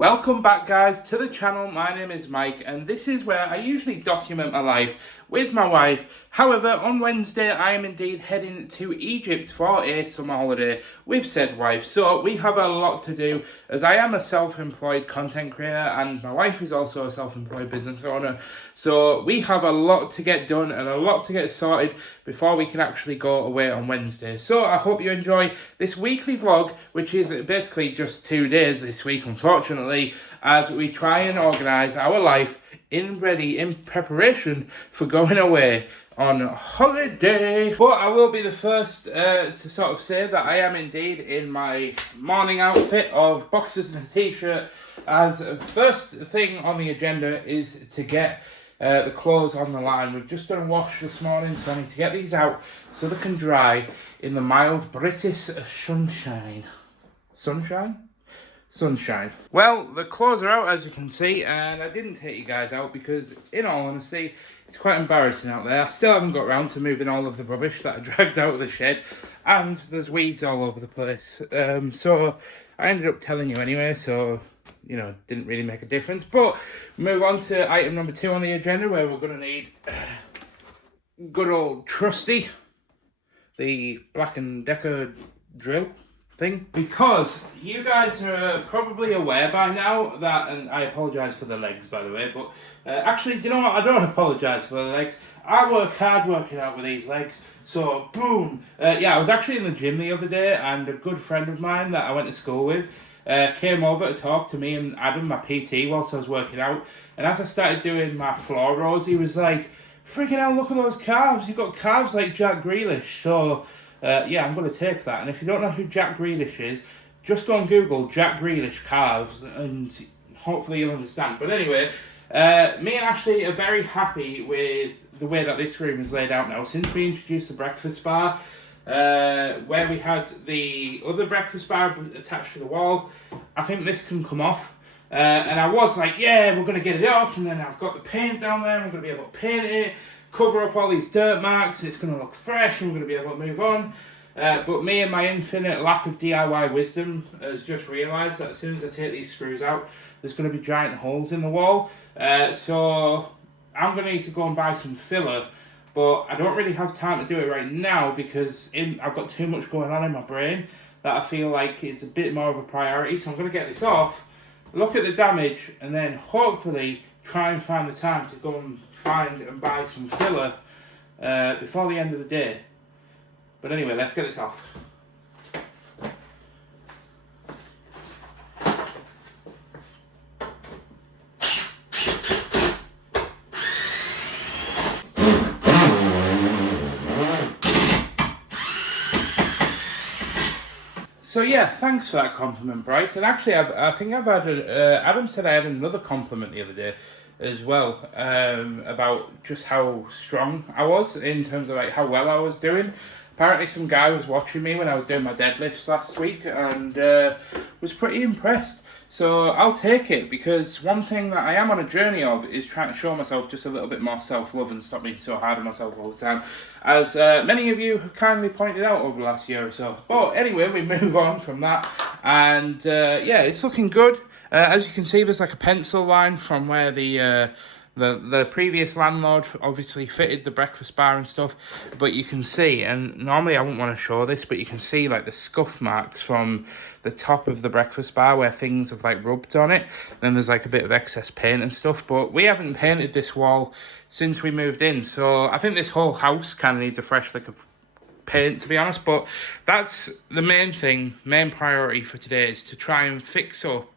Welcome back guys to the channel. My name is Mike and this is where I usually document my life with my wife. However, on Wednesday I am indeed heading to Egypt for a summer holiday with said wife. So we have a lot to do as I am a self-employed content creator and my wife is also a self-employed business owner. So we have a lot to get done and a lot to get sorted before we can actually go away on Wednesday. So I hope you enjoy this weekly vlog, which is basically just 2 days this week, unfortunately, as we try and organise our life in preparation for going away on holiday. But I will be the first to sort of say that I am indeed in my morning outfit of boxers and a t-shirt, as first thing on the agenda is to get the clothes on the line. We've just done a wash this morning, so I need to get these out so they can dry in the mild British sunshine. Sunshine. Well, the clothes are out as you can see, and I didn't take you guys out because, in all honesty, it's quite embarrassing out there. I still haven't got around to moving all of the rubbish that I dragged out of the shed, and there's weeds all over the place. So I ended up telling you anyway, so, you know, didn't really make a difference. But move on to item number 2 on the agenda, where we're going to need good old trusty, the Black & Decker drill thing, because you guys are probably aware by now that, and I apologise for the legs by the way, but actually, do you know what, I don't apologise for the legs. I work hard working out with these legs, so boom. Yeah, I was actually in the gym the other day, and a good friend of mine that I went to school with came over to talk to me and Adam, my PT, whilst I was working out, and as I started doing my floor rows, he was like, freaking hell, look at those calves, you've got calves like Jack Grealish. So yeah, I'm going to take that. And if you don't know who Jack Grealish is, just go and Google Jack Grealish calves and hopefully you'll understand. But anyway, me and Ashley are very happy with the way that this room is laid out now. Since we introduced the breakfast bar, where we had the other breakfast bar attached to the wall, I think this can come off. And I was like, yeah, we're going to get it off. And then I've got the paint down there. I'm going to be able to paint it, cover up all these dirt marks, it's going to look fresh, and we're going to be able to move on. But me and my infinite lack of DIY wisdom has just realised that as soon as I take these screws out, there's going to be giant holes in the wall. So I'm going to need to go and buy some filler, but I don't really have time to do it right now because I've got too much going on in my brain that I feel like it's a bit more of a priority. So I'm going to get this off, look at the damage, and then hopefully try and find the time to go and find and buy some filler before the end of the day. But anyway, let's get this off. So yeah, thanks for that compliment, Bryce. And actually, I think I've had Adam said I had another compliment the other day as well, about just how strong I was in terms of like how well I was doing. Apparently some guy was watching me when I was doing my deadlifts last week and was pretty impressed. So I'll take it, because one thing that I am on a journey of is trying to show myself just a little bit more self-love and stop being so hard on myself all the time, as many of you have kindly pointed out over the last year or so. But anyway, we move on from that, and yeah, it's looking good. As you can see, there's like a pencil line from where the previous landlord obviously fitted the breakfast bar and stuff, but you can see, and normally I wouldn't want to show this, but you can see like the scuff marks from the top of the breakfast bar where things have like rubbed on it. Then there's like a bit of excess paint and stuff, but we haven't painted this wall since we moved in, so I think this whole house kind of needs a fresh lick of paint, to be honest. But that's the main priority for today, is to try and fix up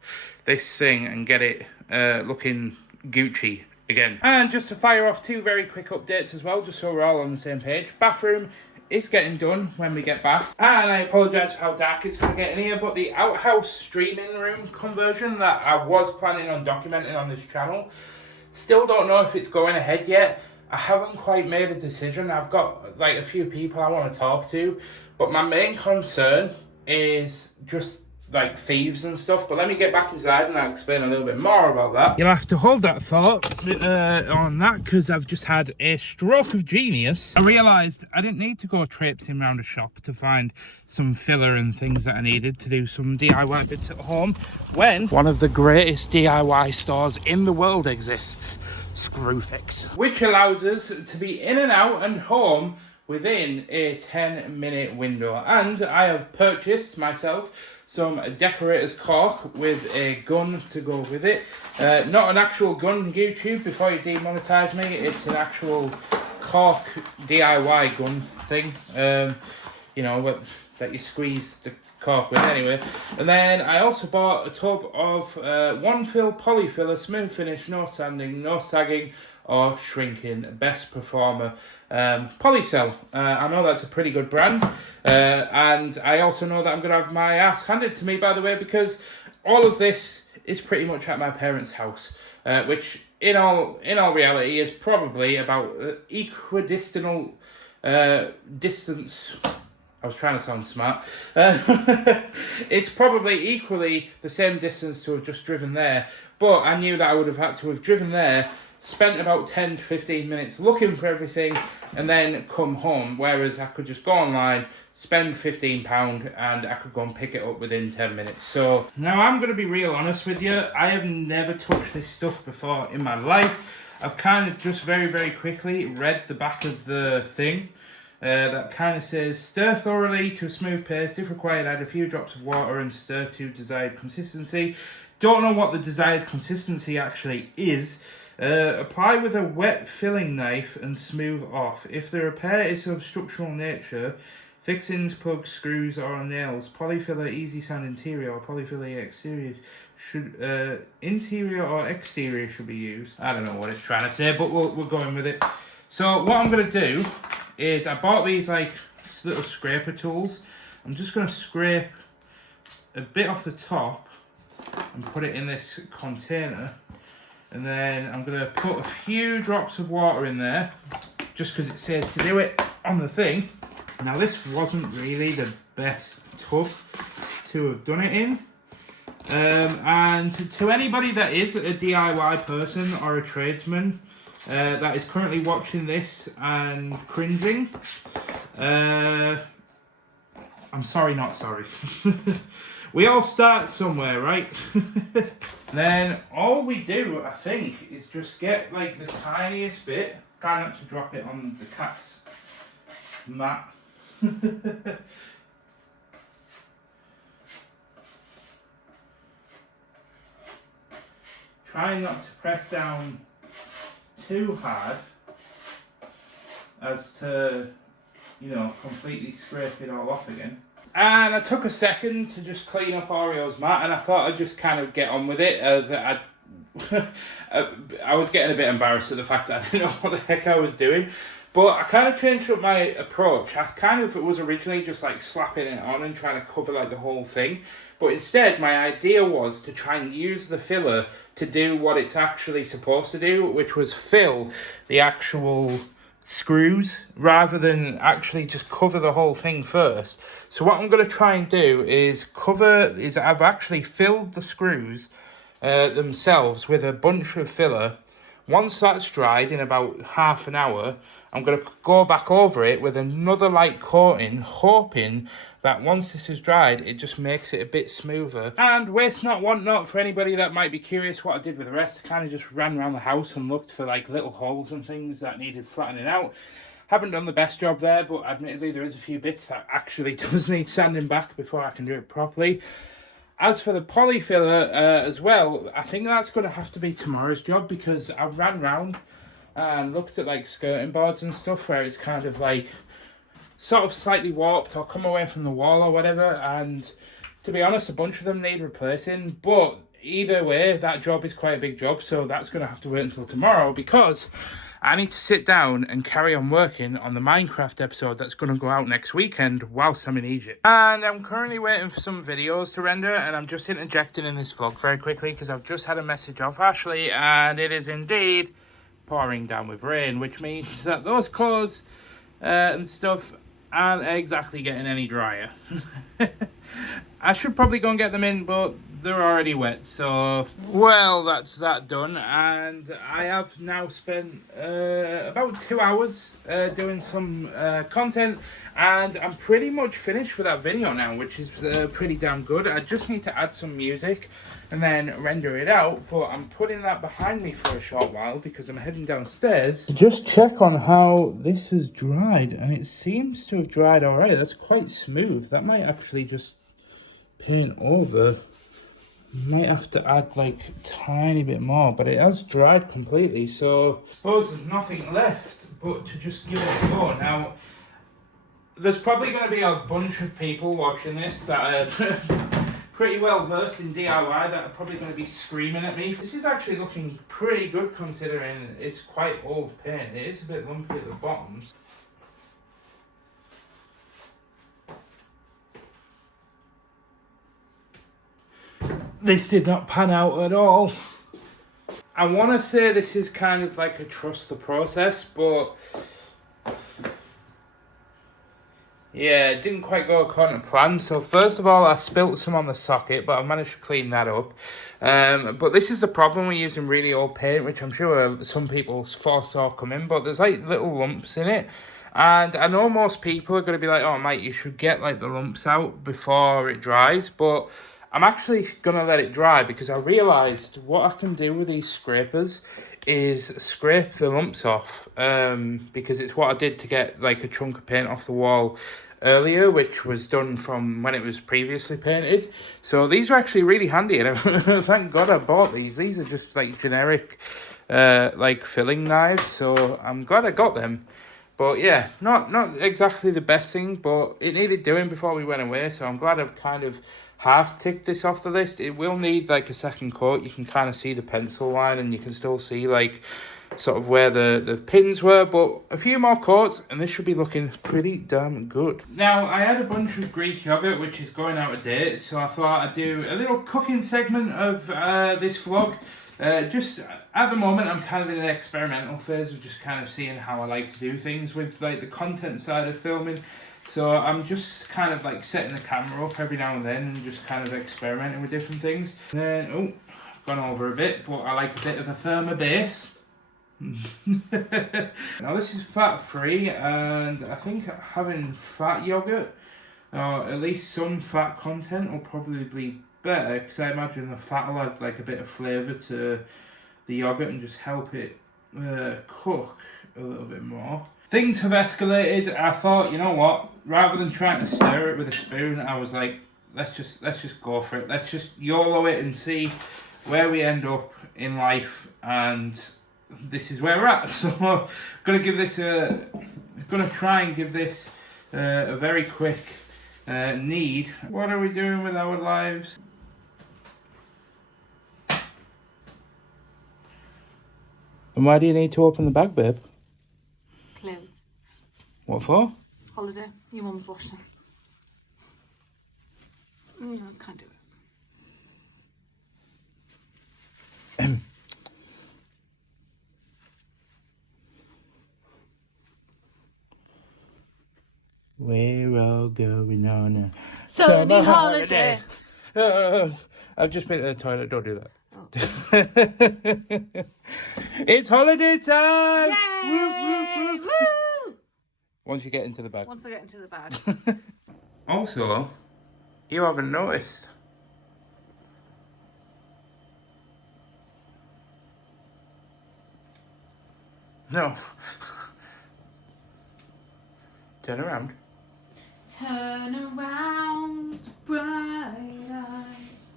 this thing and get it looking Gucci again. And just to fire off 2 very quick updates as well, just so we're all on the same page. Bathroom is getting done when we get back, and I apologise for how dark it's going to get in here, but the outhouse streaming room conversion that I was planning on documenting on this channel, still don't know if it's going ahead yet. I haven't quite made a decision. I've got like a few people I want to talk to, but my main concern is just like thieves and stuff. But let me get back inside and I'll explain a little bit more about that. You'll have to hold that thought on that, because I've just had a stroke of genius. I realised I didn't need to go traipsing around a shop to find some filler and things that I needed to do some DIY bits at home, when one of the greatest DIY stores in the world exists, Screwfix, which allows us to be in and out and home within a 10-minute window. And I have purchased myself some decorator's cork with a gun to go with it. Not an actual gun, YouTube, before you demonetize me. It's an actual cork DIY gun thing. You know, that you squeeze the cork with anyway. And then I also bought a tub of one fill polyfiller, smooth finish, no sanding, no sagging or shrinking, best performer Polycell. I know that's a pretty good brand, and I also know that I'm gonna have my ass handed to me, by the way, because all of this is pretty much at my parents' house, which in all reality is probably about equidistant distance. I was trying to sound smart. It's probably equally the same distance to have just driven there, but I knew that I would have had to have driven there, spent about 10 to 15 minutes looking for everything, and then come home, whereas I could just go online, spend £15, and I could go and pick it up within 10 minutes. So now I'm going to be real honest with you. I have never touched this stuff before in my life. I've kind of just very quickly read the back of the thing. That kind of says, stir thoroughly to a smooth paste. If required, add a few drops of water and stir to desired consistency. Don't know what the desired consistency actually is. Apply with a wet filling knife and smooth off. If the repair is of structural nature, fixings, plugs, screws or nails, polyfiller easy sand interior or polyfiller exterior should interior or exterior should be used. I don't know what it's trying to say, but we're going with it. So what I'm going to do is, I bought these like little scraper tools. I'm just going to scrape a bit off the top and put it in this container. And then I'm going to put a few drops of water in there, just because it says to do it on the thing. Now this wasn't really the best tub to have done it in. And to anybody that is a DIY person or a tradesman that is currently watching this and cringing, I'm sorry, not sorry. We all start somewhere, right? Then all we do, I think, is just get like the tiniest bit. Try not to drop it on the cat's mat. Try not to press down too hard as to, you know, completely scrape it all off again. And I took a second to just clean up Oreo's mat, and I thought I'd just kind of get on with it, as I was getting a bit embarrassed at the fact that I didn't know what the heck I was doing. But I kind of changed up my approach. I kind of was originally just like slapping it on and trying to cover like the whole thing. But instead, my idea was to try and use the filler to do what it's actually supposed to do, which was fill the actual screws rather than actually just cover the whole thing first. So what I'm going to try and do is I've actually filled the screws themselves with a bunch of filler. Once that's dried in about half an hour, I'm going to go back over it with another light coating, hoping that once this is dried, it just makes it a bit smoother. And waste not, want not, for anybody that might be curious what I did with the rest. I kind of just ran around the house and looked for like little holes and things that needed flattening out. Haven't done the best job there, but admittedly there is a few bits that actually does need sanding back before I can do it properly. As for the polyfiller as well, I think that's going to have to be tomorrow's job, because I ran round and looked at like skirting boards and stuff where it's kind of like sort of slightly warped or come away from the wall or whatever, and to be honest, a bunch of them need replacing. But either way, that job is quite a big job, so that's going to have to wait until tomorrow, because I need to sit down and carry on working on the Minecraft episode that's going to go out next weekend whilst I'm in Egypt. And I'm currently waiting for some videos to render, and I'm just interjecting in this vlog very quickly because I've just had a message off Ashley, and it is indeed pouring down with rain, which means that those clothes and stuff aren't exactly getting any drier. I should probably go and get them in, but they're already wet, so... Well, that's that done, and I have now spent about 2 hours doing some content, and I'm pretty much finished with that video now, which is pretty damn good. I just need to add some music and then render it out, but I'm putting that behind me for a short while because I'm heading downstairs to just check on how this has dried, and it seems to have dried alright. That's quite smooth. That might actually just paint over. Might have to add like a tiny bit more, but it has dried completely, so I suppose there's nothing left but to just give it a go. Now, there's probably going to be a bunch of people watching this that are pretty well versed in DIY that are probably going to be screaming at me. This is actually looking pretty good considering it's quite old paint. It is a bit lumpy at the bottoms. This did not pan out at all. I want to say this is kind of like a trust the process, but yeah, it didn't quite go according to plan. So first of all, I spilt some on the socket, but I managed to clean that up. But this is the problem with using really old paint, which I'm sure some people foresaw coming, but there's like little lumps in it. And I know most people are going to be like, oh mate, you should get like the lumps out before it dries, but I'm actually going to let it dry because I realised what I can do with these scrapers is scrape the lumps off, because it's what I did to get like a chunk of paint off the wall earlier, which was done from when it was previously painted. So these are actually really handy, and thank God I bought these. These are just like generic like filling knives, so I'm glad I got them. But yeah, not exactly the best thing, but it needed doing before we went away, so I'm glad I've kind of have ticked this off the list. It will need like a second coat. You can kind of see the pencil line, and you can still see like sort of where the pins were, but a few more coats and this should be looking pretty damn good. Now, I had a bunch of Greek yogurt which is going out of date, so I thought I'd do a little cooking segment of this vlog. Just at the moment I'm kind of in an experimental phase of just kind of seeing how I like to do things with like the content side of filming. So I'm just kind of like setting the camera up every now and then and just kind of experimenting with different things. And then, oh, I've gone over a bit, but I like a bit of a firmer base. Now this is fat free, and I think having fat yogurt, or at least some fat content, will probably be better, because I imagine the fat will add like a bit of flavour to the yogurt and just help it cook a little bit more. Things have escalated. I thought, you know what, rather than trying to stir it with a spoon, I was like, let's just go for it. Let's just YOLO it and see where we end up in life, and this is where we're at. So I'm gonna try and give this a very quick knead. What are we doing with our lives? And why do you need to open the bag, babe? Clothes. What for? Holiday. Your mum's washed them. No, can't do it. We're all going on a summer holiday. I've just been at the toilet, don't do that. Oh. It's holiday time! Yay! Woo, woo, woo. Woo! Once you get into the bag. Once I get into the bag. Also, you haven't noticed. No. Turn around. Turn around, bright eyes.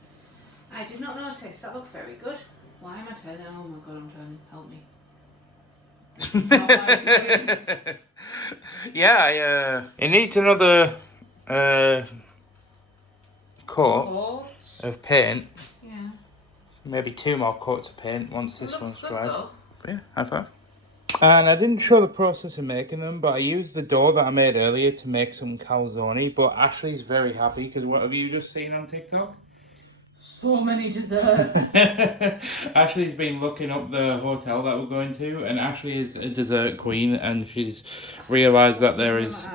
I did not notice. That looks very good. Why am I turning? Oh my god, I'm turning. Help me. It's not what I'm doing. Yeah, it needs another coat of paint. Yeah. Maybe 2 more coats of paint once this one's dried. Though. Yeah, high five. And I didn't show the process of making them, but I used the dough that I made earlier to make some calzone. But Ashley's very happy because what have you just seen on TikTok? So many desserts. Ashley's been looking up the hotel that we're going to, and Ashley is a dessert queen, and she's realised that there is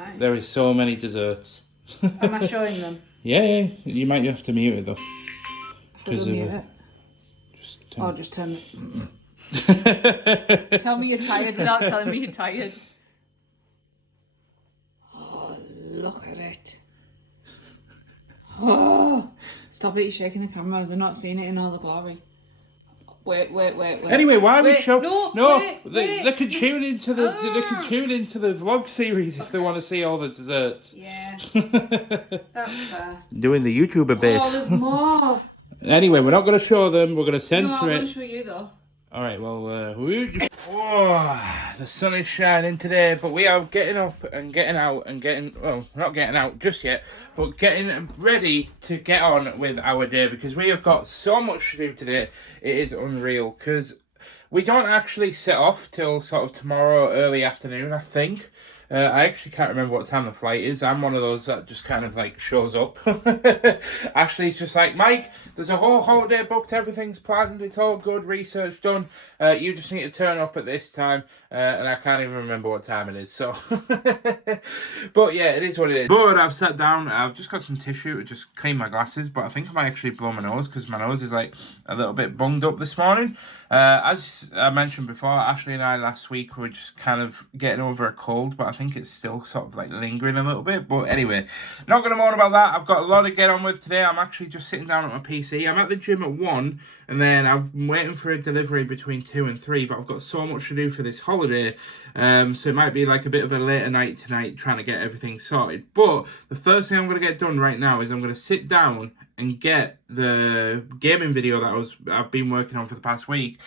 so many desserts. Am I showing them? Yeah, you might have to mute it though. How do I mute it? Just Just turn it. Tell me you're tired without telling me you're tired. Oh, look at it. Oh, stop it, you're shaking the camera. They're not seeing it in all the glory. Wait. Anyway, why are we show? Wait, they can tune into the they can tune into the vlog series if they want to see all the desserts. Yeah, that's fair. Doing the YouTuber bit. Oh, there's more. Anyway, we're not going to show them. We're going to censor No, I'm it. going to show you though. All right. Well, the sun is shining today, but we are getting up and getting out and getting not getting out just yet, but getting ready to get on with our day because we have got so much to do today. It is unreal because we don't actually set off till sort of tomorrow early afternoon, I think. I actually can't remember what time the flight is. I'm one of those that just kind of like shows up. Ashley's just like, Mike, there's a whole holiday booked, everything's planned, it's all good, research done. You just need to turn up at this time, and I can't even remember what time it is. So, but yeah, it is what it is. But I've sat down. I've just got some tissue to just clean my glasses. But I think I might actually blow my nose because my nose is like a little bit bunged up this morning. As I mentioned before, Ashley and I last week were just kind of getting over a cold, but I think it's still sort of like lingering a little bit. But anyway, not going to moan about that. I've got a lot to get on with today. I'm actually just sitting down at my PC. I'm at the gym at 1, and then I'm waiting for a delivery between 2 and 3, but I've got so much to do for this holiday. So it might be like a bit of a later night tonight trying to get everything sorted. But the first thing I'm going to get done right now is I'm going to sit down and get the gaming video that I've been working on for the past week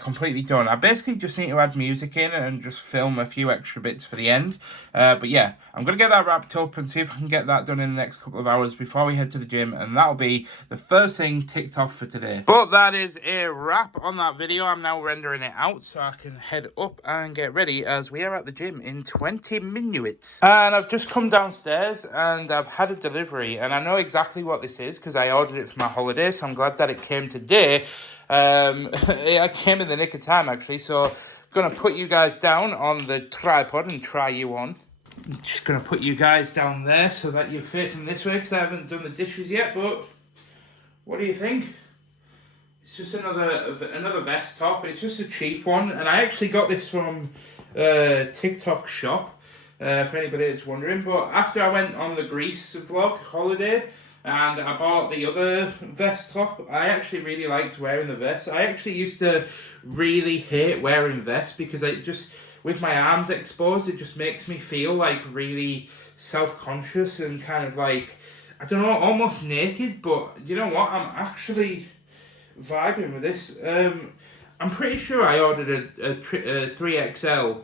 completely done. I basically just need to add music in and just film a few extra bits for the end. But yeah, I'm going to get that wrapped up and see if I can get that done in the next couple of hours before we head to the gym. And that'll be the first thing ticked off for today. But that is a wrap on that video. I'm now rendering it out so I can head up and get ready as we are at the gym in 20 minutes. And I've just come downstairs and I've had a delivery. And I know exactly what this is because I ordered it for my holiday. So I'm glad that it came today. It came in the nick of time actually, so I'm gonna put you guys down on the tripod and try you on. I'm just gonna put you guys down there so that you're facing this way because I haven't done the dishes yet. But what do you think? It's just another vest top. It's just a cheap one, and I actually got this from TikTok shop. For anybody that's wondering. But after I went on the Greece vlog holiday. And I bought the other vest top. I actually really liked wearing the vest. I actually used to really hate wearing vests because it just, with my arms exposed, it just makes me feel like really self-conscious and kind of like, I don't know, almost naked. But you know what? I'm actually vibing with this. I'm pretty sure I ordered a 3XL.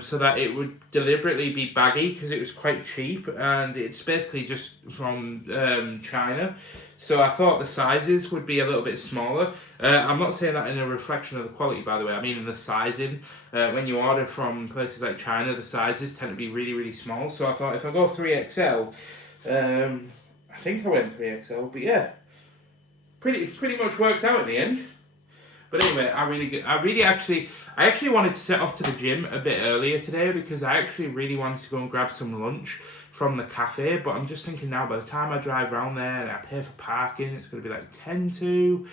So that it would deliberately be baggy because it was quite cheap and it's basically just from China. So I thought the sizes would be a little bit smaller. I'm not saying that in a reflection of the quality, by the way. I mean in the sizing. When you order from places like China, the sizes tend to be really, really small. So I thought if I go 3XL, I think I went 3XL, but yeah, pretty much worked out in the end. But anyway, I actually wanted to set off to the gym a bit earlier today because I actually really wanted to go and grab some lunch from the cafe. But I'm just thinking now, by the time I drive around there and I pay for parking, it's going to be like 10 to...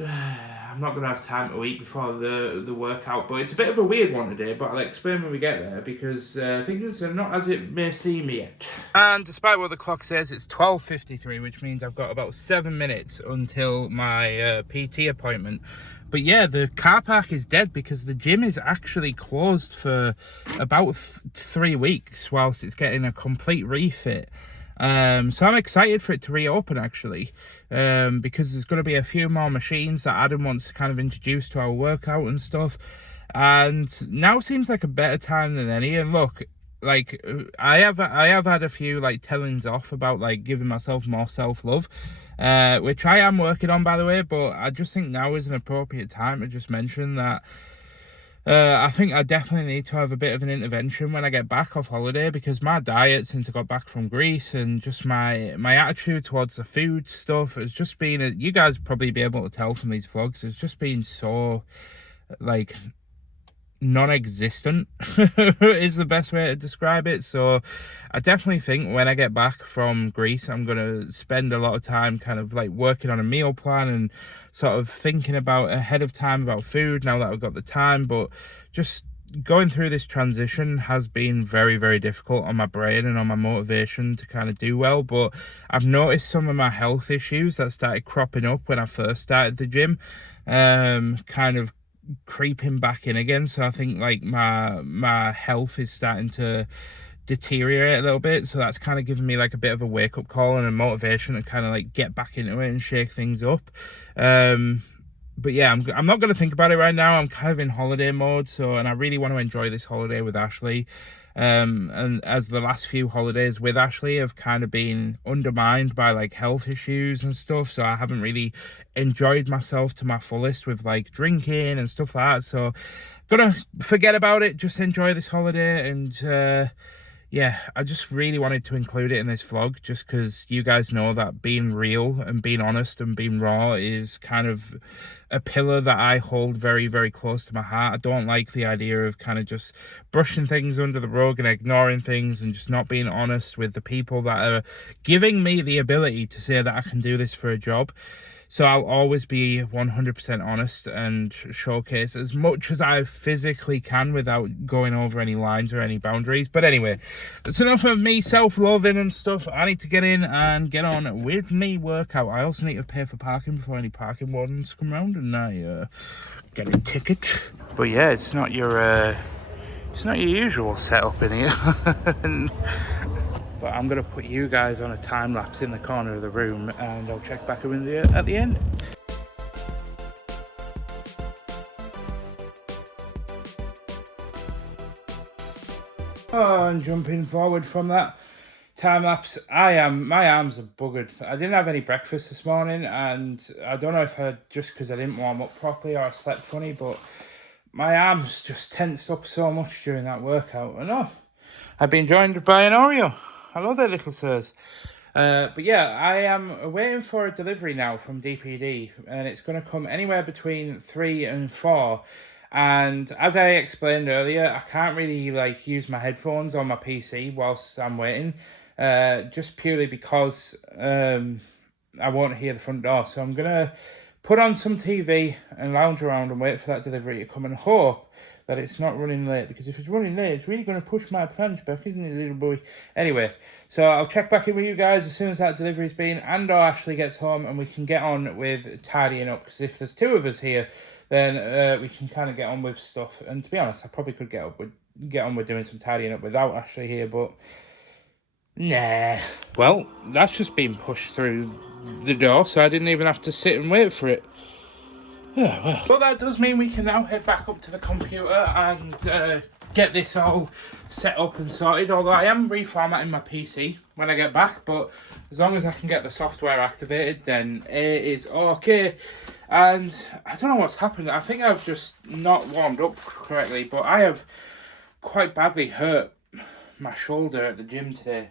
I'm not going to have time to eat before the workout. But it's a bit of a weird one today, but I'll explain when we get there because things are not as it may seem yet. And despite what the clock says, it's 12:53, which means I've got about 7 minutes until my PT appointment. But yeah, the car park is dead because the gym is actually closed for about 3 weeks whilst it's getting a complete refit. So I'm excited for it to reopen actually, because there's going to be a few more machines that Adam wants to kind of introduce to our workout and stuff. And now seems like a better time than any. And look, like I have had a few like tellings off about like giving myself more self-love, which I am working on, by the way. But I just think now is an appropriate time to just mention that. I think I definitely need to have a bit of an intervention when I get back off holiday because my diet since I got back from Greece and just my attitude towards the food stuff has just been, you guys probably be able to tell from these vlogs, it's just been so, like, non-existent is the best way to describe it. So I definitely think when I get back from Greece, I'm gonna spend a lot of time kind of like working on a meal plan and sort of thinking about ahead of time about food now that I've got the time. But just going through this transition has been very, very difficult on my brain and on my motivation to kind of do well. But I've noticed some of my health issues that started cropping up when I first started the gym kind of creeping back in again. So I think like my health is starting to deteriorate a little bit, so that's kind of given me like a bit of a wake-up call and a motivation to kind of like get back into it and shake things up. But yeah, I'm not going to think about it right now. I'm kind of in holiday mode, so, and I really want to enjoy this holiday with Ashley. And as the last few holidays with Ashley have kind of been undermined by like health issues and stuff, so I haven't really enjoyed myself to my fullest with like drinking and stuff like that. So gonna forget about it, just enjoy this holiday. And yeah, I just really wanted to include it in this vlog just because you guys know that being real and being honest and being raw is kind of a pillar that I hold very, very close to my heart. I don't like the idea of kind of just brushing things under the rug and ignoring things and just not being honest with the people that are giving me the ability to say that I can do this for a job. So I'll always be 100% honest and showcase as much as I physically can without going over any lines or any boundaries. But anyway, that's enough of me self-loathing and stuff. I need to get in and get on with me workout. I also need to pay for parking before any parking wardens come round and I get a ticket. But yeah, it's not your usual setup in here. But I'm going to put you guys on a time lapse in the corner of the room and I'll check back in there at the end. Oh, and jumping forward from that time lapse, my arms are buggered. I didn't have any breakfast this morning, and I don't know if just because I didn't warm up properly or I slept funny, but my arms just tensed up so much during that workout. And I've been joined by an Oreo. Hello there, little sirs. But yeah, I am waiting for a delivery now from DPD, and it's going to come anywhere between 3 and 4. And as I explained earlier, I can't really like use my headphones on my PC whilst I'm waiting, just purely because I won't hear the front door. So I'm gonna put on some TV and lounge around and wait for that delivery to come and hope that it's not running late, because if it's running late, it's really going to push my plans back, isn't it, little boy? Anyway, so I'll check back in with you guys as soon as that delivery's been and or Ashley gets home and we can get on with tidying up, because if there's 2 of us here, then we can kind of get on with stuff. And to be honest, I probably could get on with doing some tidying up without Ashley here, but nah. Well, that's just been pushed through the door, so I didn't even have to sit and wait for it. Yeah, well. But that does mean we can now head back up to the computer and get this all set up and sorted. Although I am reformatting my PC when I get back, but as long as I can get the software activated, then it is okay. And I don't know what's happened. I think I've just not warmed up correctly, but I have quite badly hurt my shoulder at the gym today.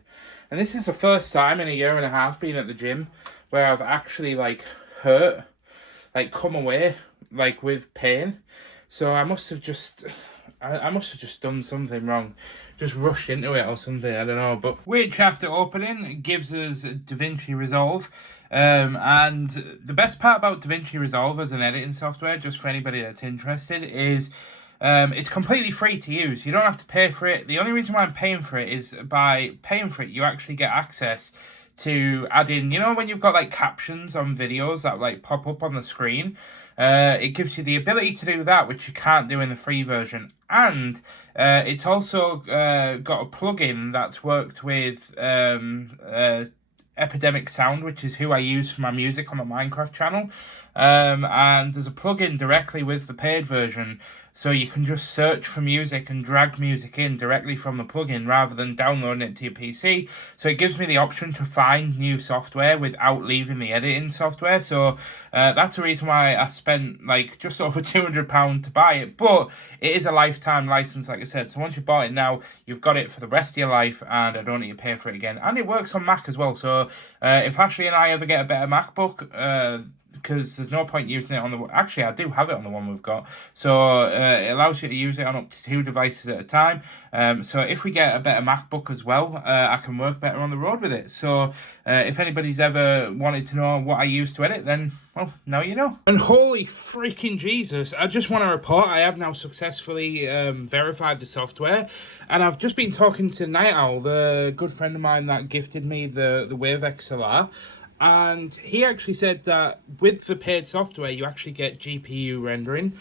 And this is the first time in a year and a half being at the gym where I've actually like hurt, like come away like with pain. So I must have just done something wrong, just rushed into it or something, I don't know. But which after opening gives us DaVinci Resolve. And the best part about DaVinci Resolve as an editing software, just for anybody that's interested, is it's completely free to use. You don't have to pay for it. The only reason why I'm paying for it is by paying for it, you actually get access to add in, you know, when you've got like captions on videos that like pop up on the screen, it gives you the ability to do that, which you can't do in the free version. And it's also got a plugin that's worked with Epidemic Sound, which is who I use for my music on my Minecraft channel. And there's a plugin directly with the paid version, so you can just search for music and drag music in directly from the plugin rather than downloading it to your PC. So it gives me the option to find new software without leaving the editing software. So that's the reason why I spent like just over £200 to buy it. But it is a lifetime license, like I said. So once you've bought it now, you've got it for the rest of your life, and I don't need to pay for it again. And it works on Mac as well. So if Ashley and I ever get a better MacBook, because there's no point using it on the... Actually, I do have it on the one we've got. So it allows you to use it on up to 2 devices at a time. So if we get a better MacBook as well, I can work better on the road with it. So if anybody's ever wanted to know what I use to edit, then, well, now you know. And holy freaking Jesus, I just want to report I have now successfully verified the software. And I've just been talking to Night Owl, the good friend of mine that gifted me the Wave XLR. And he actually said that with the paid software, you actually get GPU rendering,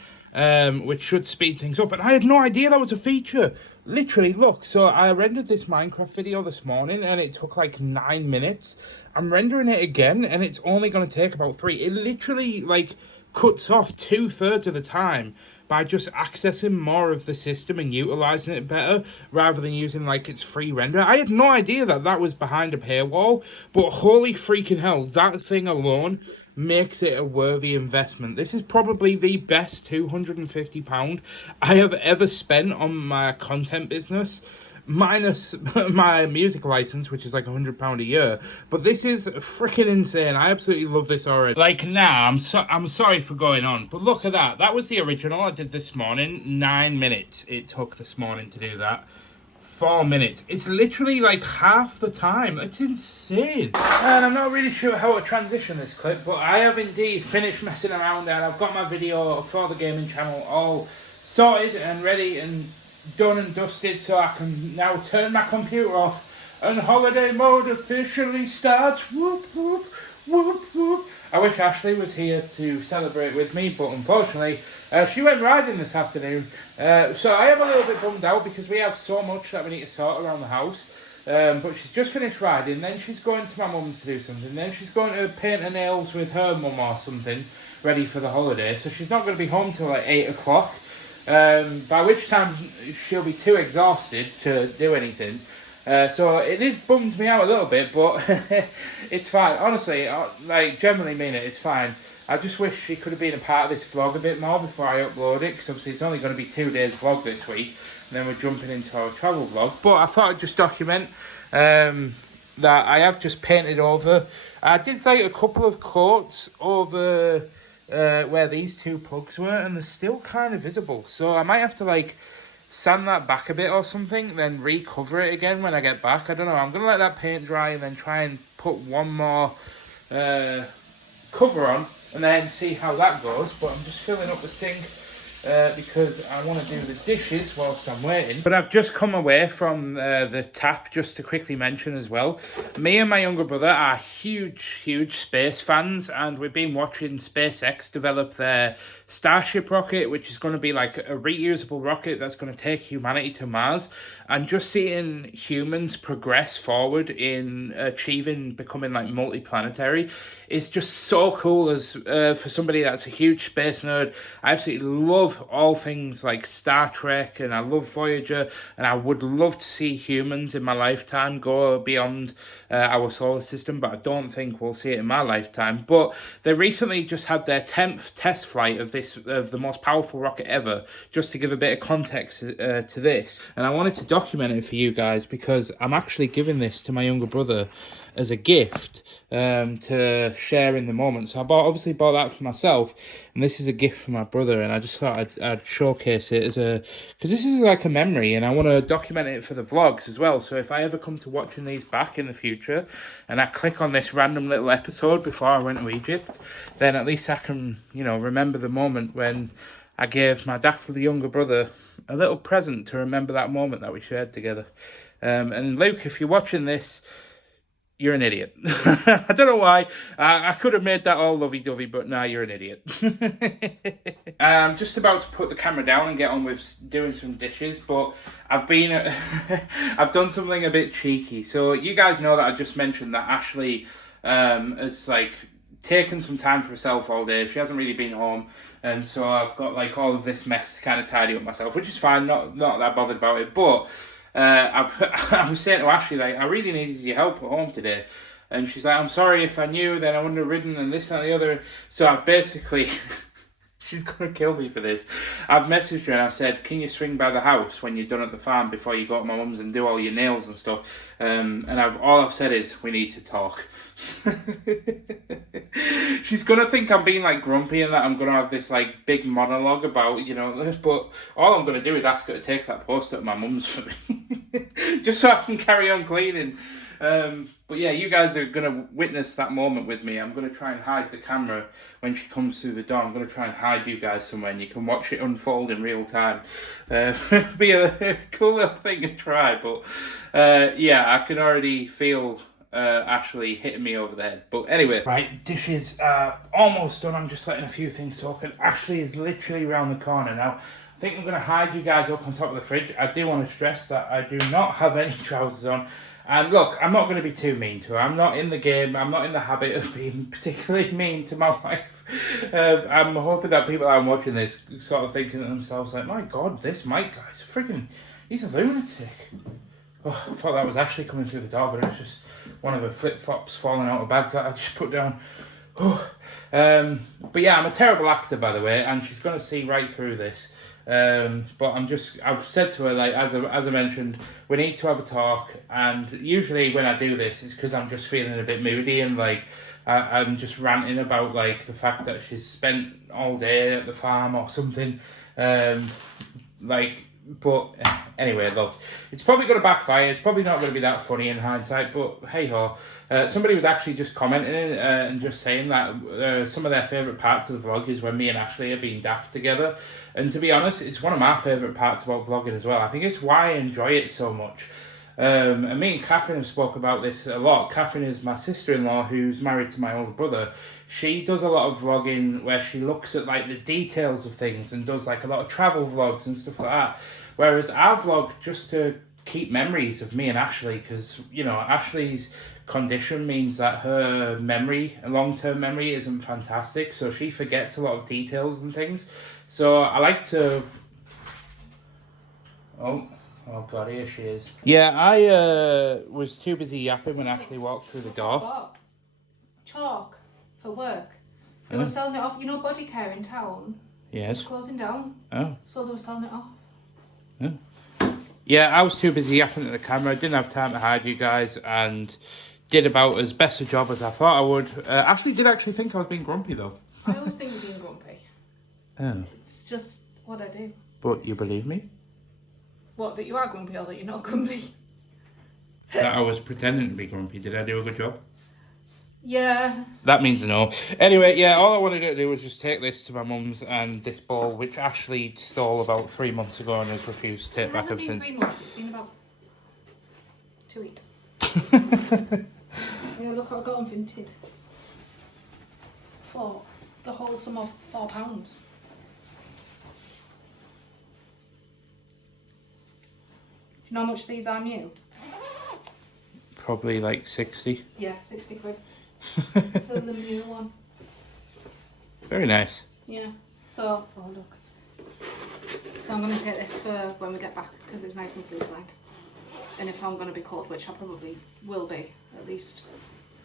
which should speed things up. And I had no idea that was a feature. Literally, look. So I rendered this Minecraft video this morning, and it took like 9 minutes. I'm rendering it again, and it's only going to take about 3. It literally, like, cuts off 2/3 of the time by just accessing more of the system and utilizing it better rather than using like its free render. I had no idea that that was behind a paywall, but holy freaking hell, that thing alone makes it a worthy investment. This is probably the best £250 I have ever spent on my content business, minus my music license, which is like £100 a year. But this is freaking insane. I absolutely love this already. Like, nah, I'm sorry for going on, but look at that. That was the original I did this morning. 9 minutes it took this morning to do that. 4 minutes. It's literally like half the time. It's insane. And I'm not really sure how to transition this clip, but I have indeed finished messing around, and I've got my video for the gaming channel all sorted and ready and done and dusted, so I can now turn my computer off and holiday mode officially starts. Whoop, whoop, whoop, whoop. I wish Ashley was here to celebrate with me, but unfortunately she went riding this afternoon, so I am a little bit bummed out because we have so much that we need to sort around the house. But she's just finished riding, then she's going to my mum's to do something, then she's going to paint her nails with her mum or something, ready for the holiday, so she's not going to be home till like 8 o'clock. By which time she'll be too exhausted to do anything. So it is bummed me out a little bit, but it's fine. Honestly, like, generally mean it, it's fine. I just wish she could have been a part of this vlog a bit more before I upload it, because obviously it's only going to be 2 days vlog this week, and then we're jumping into our travel vlog. But I thought I'd just document that I have just painted over. I did like a couple of coats over where these 2 plugs were, and they're still kind of visible, so I might have to like sand that back a bit or something, then recover it again when I get back. I don't know. I'm gonna let that paint dry and then try and put one more cover on and then see how that goes. But I'm just filling up the sink because I want to do the dishes whilst I'm waiting. But I've just come away from the tap, just to quickly mention as well. Me and my younger brother are huge space fans, and we've been watching SpaceX develop their Starship rocket, which is going to be like a reusable rocket that's going to take humanity to Mars. And just seeing humans progress forward in becoming like multi-planetary is just so cool. As for somebody that's a huge space nerd, I absolutely love all things like Star Trek, and I love Voyager, and I would love to see humans in my lifetime go beyond our solar system, but I don't think we'll see it in my lifetime. But they recently just had their 10th test flight of the most powerful rocket ever, just to give a bit of context to this. And I wanted to document it for you guys because I'm actually giving this to my younger brother as a gift to share in the moment. So I obviously bought that for myself, and this is a gift for my brother, and I just thought I'd showcase it because this is like a memory, and I want to document it for the vlogs as well. So if I ever come to watching these back in the future and I click on this random little episode before I went to Egypt, then at least I can, remember the moment when I gave my daft younger brother a little present to remember that moment that we shared together. And Luke, if you're watching this, you're an idiot. I don't know why. I could have made that all lovey-dovey, but nah, you're an idiot. I'm just about to put the camera down and get on with doing some dishes, but I've done something a bit cheeky. So you guys know that I just mentioned that Ashley has like taken some time for herself all day. She hasn't really been home, and so I've got like all of this mess to kind of tidy up myself, which is fine. Not that bothered about it, but I was saying to Ashley, like, I really needed your help at home today. And she's like, I'm sorry, if I knew, then I wouldn't have ridden, and this and the other. So I've basically She's gonna kill me for this. I've messaged her and I said, can you swing by the house when you're done at the farm before you go to my mum's and do all your nails and stuff? And all I've said is, we need to talk. She's gonna think I'm being like grumpy and that I'm gonna have this like big monologue about, you know, but all I'm gonna do is ask her to take that poster to my mum's for me. Just so I can carry on cleaning. But yeah, you guys are going to witness that moment with me. I'm going to try and hide the camera when she comes through the door. I'm going to try and hide you guys somewhere and you can watch it unfold in real time. Be a cool little thing to try, but yeah, I can already feel Ashley hitting me over the head. But anyway, right, dishes are almost done. I'm just letting a few things soak, and Ashley is literally around the corner now. I think I'm going to hide you guys up on top of the fridge. I do want to stress that I do not have any trousers on. And look, I'm not going to be too mean to her. I'm not in the game. I'm not in the habit of being particularly mean to my wife. I'm hoping that people that are watching this sort of thinking to themselves like, my God, this Mike guy's freaking, he's a lunatic. Oh, I thought that was Ashley coming through the door, but it was just one of the flip-flops falling out of a bag that I just put down. Oh. But yeah, I'm a terrible actor, by the way, and she's going to see right through this. But I've said to her, like, as I mentioned, we need to have a talk, and usually when I do this, it's because I'm just feeling a bit moody, and like, I'm just ranting about like the fact that she's spent all day at the farm or something, but anyway, look, it's probably going to backfire. It's probably not going to be that funny in hindsight, but hey ho. Somebody was actually just commenting and just saying that some of their favourite parts of the vlog is when me and Ashley are being daft together. And to be honest, it's one of my favourite parts about vlogging as well. I think it's why I enjoy it so much. And me and Catherine have spoke about this a lot. Catherine is my sister-in-law who's married to my older brother. She does a lot of vlogging where she looks at like the details of things and does like a lot of travel vlogs and stuff like that. Whereas I vlog just to keep memories of me and Ashley, because, you know, Ashley's condition means that her memory, long-term memory, isn't fantastic, so she forgets a lot of details and things. So I like to... Oh God, here she is. Yeah, I was too busy yapping when Ashley walked through the door. What? Chalk for work. They were selling it off. You know, body care in town. Yes. It's closing down. Oh. So they were selling it off. Oh. Yeah, I was too busy yapping at the camera. Didn't have time to hide you guys, and did about as best a job as I thought I would. Ashley did actually think I was being grumpy though. I always think you're being grumpy. Oh. It's just what I do. But you believe me? What, that you are grumpy or that you're not grumpy? That I was pretending to be grumpy. Did I do a good job? Yeah. That means no. Anyway, yeah, all I wanted to do was just take this to my mum's, and this ball, which Ashley stole about 3 months ago and has refused to take back ever since. It hasn't been 3 months, it's been about 2 weeks. Yeah, look what I got on Vinted. For the whole sum of £4. You know how much these are new? Probably like 60. Yeah, 60 quid. So the new one. Very nice. Yeah. So, oh look. So I'm going to take this for when we get back because it's nice and freeze-lined. And if I'm going to be cold, which I probably will be, at least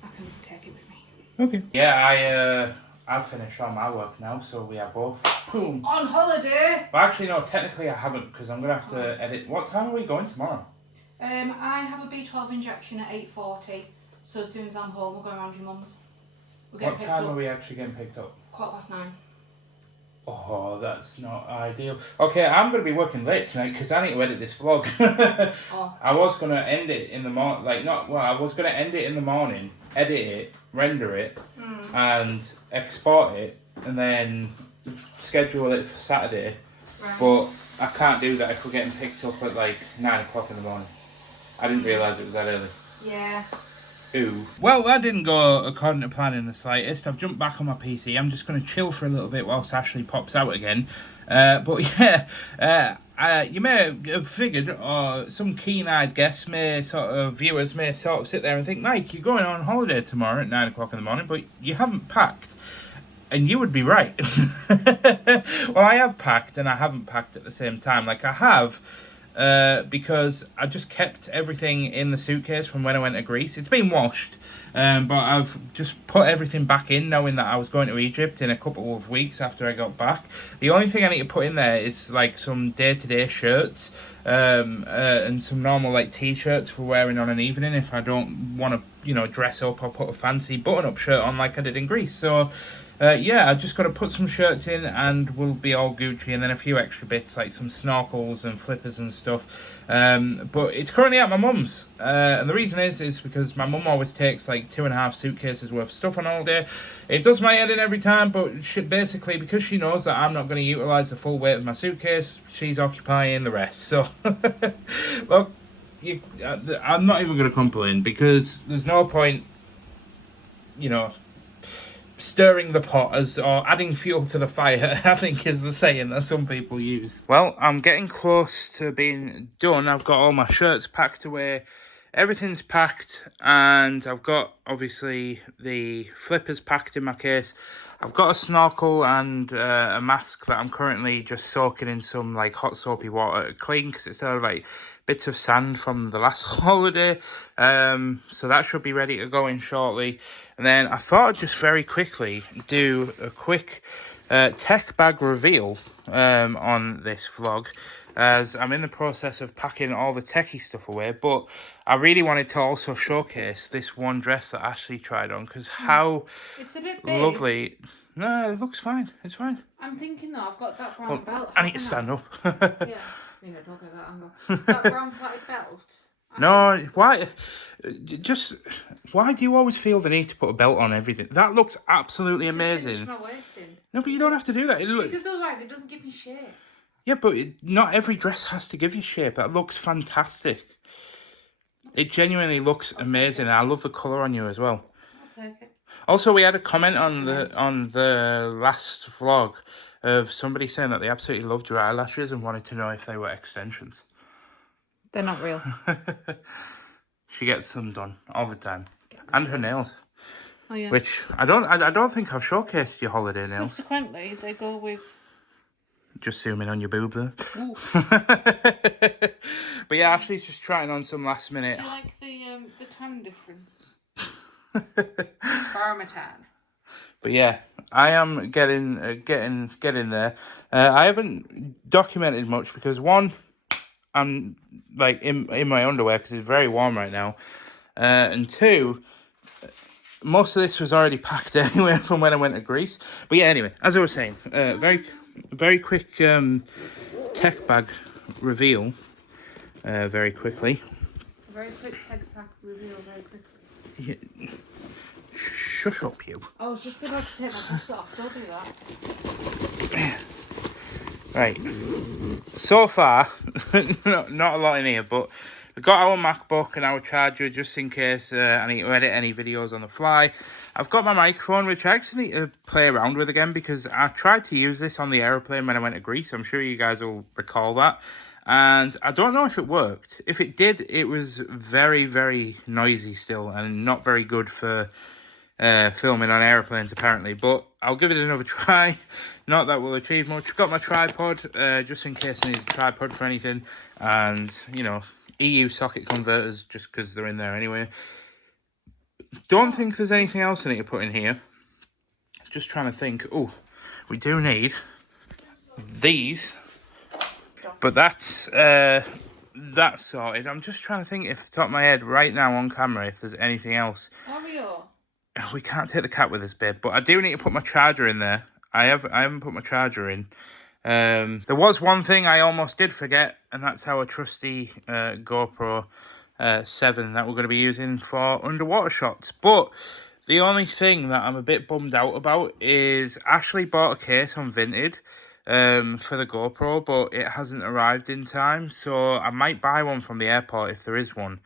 I can take it with me. Okay. Yeah, I've finished all my work now, so we are both boom. On holiday! Well, actually, no, technically I haven't, because I'm going to have to edit. What time are we going tomorrow? I have a B12 injection at 8:40, so as soon as I'm home, we're going around your mum's. We're getting What picked time up. are we actually getting picked up? 9:15. Oh, that's not ideal. Okay, I'm going to be working late tonight because I need to edit this vlog. Oh. I was going to end it in the morning, I was going to end it in the morning, edit it, render it, and export it, and then schedule it for Saturday. Right. But I can't do that if we're getting picked up at like 9 o'clock in the morning. I didn't realise it was that early. Yeah. Ooh. Well, that didn't go according to plan in the slightest. I've jumped back on my PC. I'm just going to chill for a little bit whilst Ashley pops out again. But yeah, you may have figured, or some keen-eyed guests viewers may sort of sit there and think, Mike, you're going on holiday tomorrow at 9 o'clock in the morning, but you haven't packed. And you would be right. Well, I have packed and I haven't packed at the same time. Like, I have because I just kept everything in the suitcase from when I went to Greece. It's been washed, but I've just put everything back in, knowing that I was going to Egypt in a couple of weeks after I got back. The only thing I need to put in there is like some day-to-day shirts, and some normal like t-shirts for wearing on an evening if I don't want to, dress up or put a fancy button-up shirt on like I did in Greece. So yeah, I've just got to put some shirts in and we'll be all Gucci, and then a few extra bits like some snorkels and flippers and stuff. But it's currently at my mum's, and the reason is because my mum always takes like 2.5 suitcases worth of stuff on holiday. It does my head in every time, but basically because she knows that I'm not going to utilise the full weight of my suitcase, she's occupying the rest. So, well, I'm not even going to complain because there's no point, stirring the pot or adding fuel to the fire, I think is the saying that some people use. Well, I'm getting close to being done. I've got all my shirts packed away. Everything's packed, and I've got, obviously, the flippers packed in my case. I've got a snorkel and a mask that I'm currently just soaking in some, like, hot soapy water to clean, because it's sort of, like, bits of sand from the last holiday. So that should be ready to go in shortly. And then I thought I'd just very quickly do a quick tech bag reveal on this vlog, as I'm in the process of packing all the techie stuff away, but I really wanted to also showcase this one dress that Ashley tried on, because how It's a bit big. lovely. No, it looks fine. It's fine. I'm thinking though, I've got that brown belt. I need to stand up. Yeah, don't get that angle. That brown plaited belt. No, why? Why do you always feel the need to put a belt on everything? That looks absolutely amazing. Finish my waist in. No, but you don't have to do that. Because otherwise it doesn't give me shape. Yeah, but not every dress has to give you shape. That looks fantastic. It genuinely looks amazing. I love the colour on you as well. I'll take it. Also, we had a comment on the last vlog of somebody saying that they absolutely loved your eyelashes and wanted to know if they were extensions. They're not real. She gets them done all the time, and her nails. Oh yeah. Which I don't think I've showcased your holiday nails. Subsequently, they go with. Just zooming on your boob there. Ooh. But yeah, Ashley's just trying on some last minute. Do you like the tan difference? Pharmatan. But yeah, I am getting there. I haven't documented much because one, I'm like in my underwear because it's very warm right now, and two, most of this was already packed anyway from when I went to Greece. But yeah, anyway, as I was saying, very quick tech bag reveal. Very quickly. Very quick tech bag reveal. Very quickly. Yeah. Shut up, you. I was just about to take my boots off. Don't do that. Right. So far, not a lot in here, but we've got our MacBook and our charger just in case I need to edit any videos on the fly. I've got my microphone, which I actually need to play around with again because I tried to use this on the aeroplane when I went to Greece. I'm sure you guys will recall that. And I don't know if it worked. If it did, it was very, very noisy still and not very good for filming on airplanes apparently, but I'll give it another try. Not that we'll achieve much. Got my tripod just in case I need a tripod for anything, and EU socket converters just because they're in there anyway. Don't think there's anything else I need to put in here. Just trying to think. Oh, we do need these, but that's sorted. I'm just trying to think off the top of my head right now on camera if there's anything else. We can't take the cat with us, babe, but I do need to put my charger in there. I haven't put my charger in. There was one thing I almost did forget, and that's our trusty GoPro 7 that we're going to be using for underwater shots. But the only thing that I'm a bit bummed out about is Ashley bought a case on Vinted for the GoPro, but it hasn't arrived in time, so I might buy one from the airport if there is one.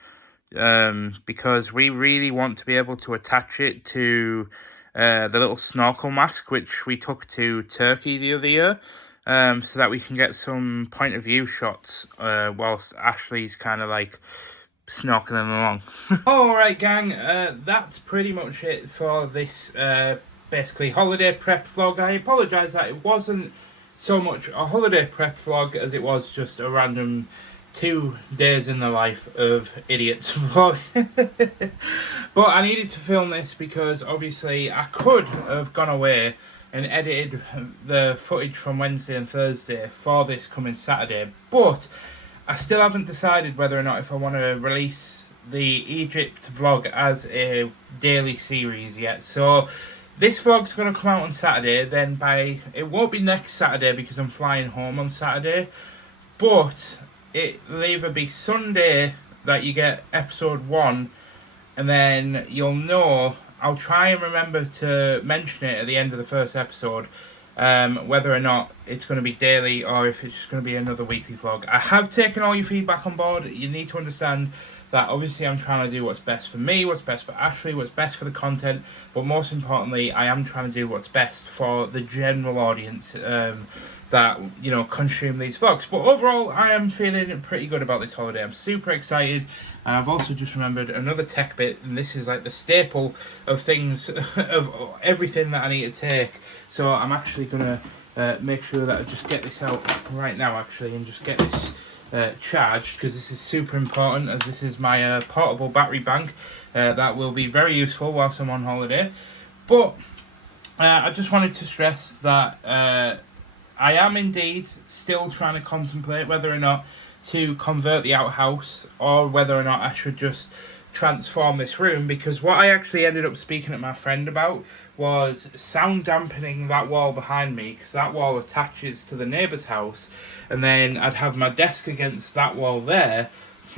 Because we really want to be able to attach it to the little snorkel mask which we took to Turkey the other year, so that we can get some point of view shots whilst Ashley's kind of like snorkeling along. Alright gang, that's pretty much it for this basically holiday prep vlog. I apologise that it wasn't so much a holiday prep vlog as it was just a random 2 days in the life of idiots vlog. But I needed to film this because obviously I could have gone away and edited the footage from Wednesday and Thursday for this coming Saturday, but I still haven't decided whether or not if I want to release the Egypt vlog as a daily series yet. So this vlog's going to come out on Saturday, then it won't be next Saturday because I'm flying home on Saturday, but it'll either be Sunday that you get episode 1, and then you'll know, I'll try and remember to mention it at the end of the first episode, whether or not it's going to be daily or if it's just going to be another weekly vlog. I have taken all your feedback on board. You need to understand that obviously I'm trying to do what's best for me, what's best for Ashley, what's best for the content, but most importantly, I am trying to do what's best for the general audience that, you know, consume these vlogs. But overall, I am feeling pretty good about this holiday. I'm super excited, and I've also just remembered another tech bit, and this is like the staple of things, of everything that I need to take. So I'm actually gonna make sure that I just get this out right now, actually, and just get this charged, because this is super important, as this is my portable battery bank that will be very useful whilst I'm on holiday. But I just wanted to stress that I am indeed still trying to contemplate whether or not to convert the outhouse or whether or not I should just transform this room, because what I actually ended up speaking to my friend about was sound dampening that wall behind me, because that wall attaches to the neighbour's house, and then I'd have my desk against that wall there,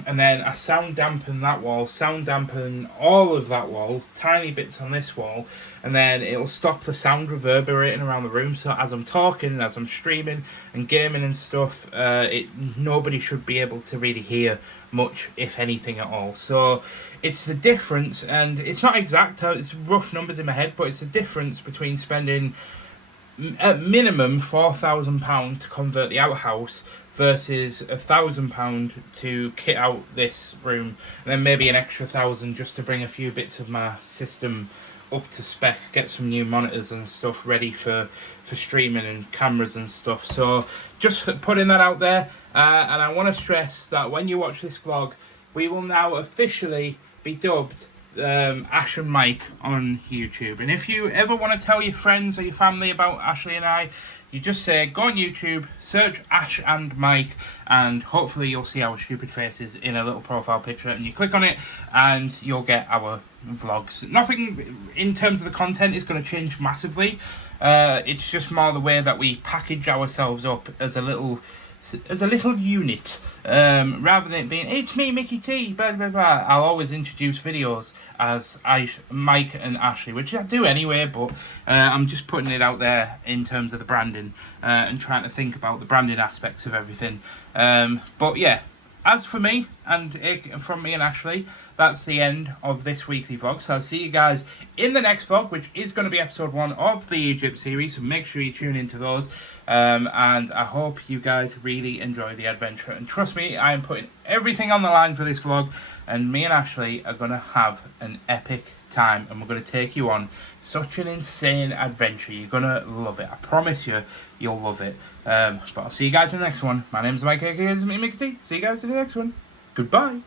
and then I sound dampen that wall, sound dampen all of that wall, tiny bits on this wall, and then it'll stop the sound reverberating around the room. So as I'm talking, as I'm streaming and gaming and stuff, nobody should be able to really hear much, if anything at all. So it's the difference, and it's not exact, it's rough numbers in my head, but it's the difference between spending at minimum £4,000 to convert the outhouse versus £1,000 to kit out this room, and then maybe an extra 1,000 just to bring a few bits of my system up to spec, get some new monitors and stuff ready for streaming and cameras and stuff. So just putting that out there, and I want to stress that when you watch this vlog, we will now officially be dubbed Ash and Mike on YouTube. And if you ever want to tell your friends or your family about Ashley and I, you just say, go on YouTube, search Ash and Mike, and hopefully you'll see our stupid faces in a little profile picture, and you click on it and you'll get our vlogs. Nothing in terms of the content is going to change massively. It's just more the way that we package ourselves up as a little unit, rather than it being, it's me, Mickey T, blah blah blah. I'll always introduce videos as Mike and Ashley, which I do anyway, but I'm just putting it out there in terms of the branding, and trying to think about the branding aspects of everything. But yeah, as for me, and from me and Ashley, that's the end of this weekly vlog. So I'll see you guys in the next vlog, which is going to be episode 1 of the Egypt series. So make sure you tune into those. And I hope you guys really enjoy the adventure. And trust me, I am putting everything on the line for this vlog. And me and Ashley are going to have an epic time. And we're going to take you on such an insane adventure. You're going to love it. I promise you, you'll love it. But I'll see you guys in the next one. My name's Mike, aka Mickey T. See you guys in the next one. Goodbye.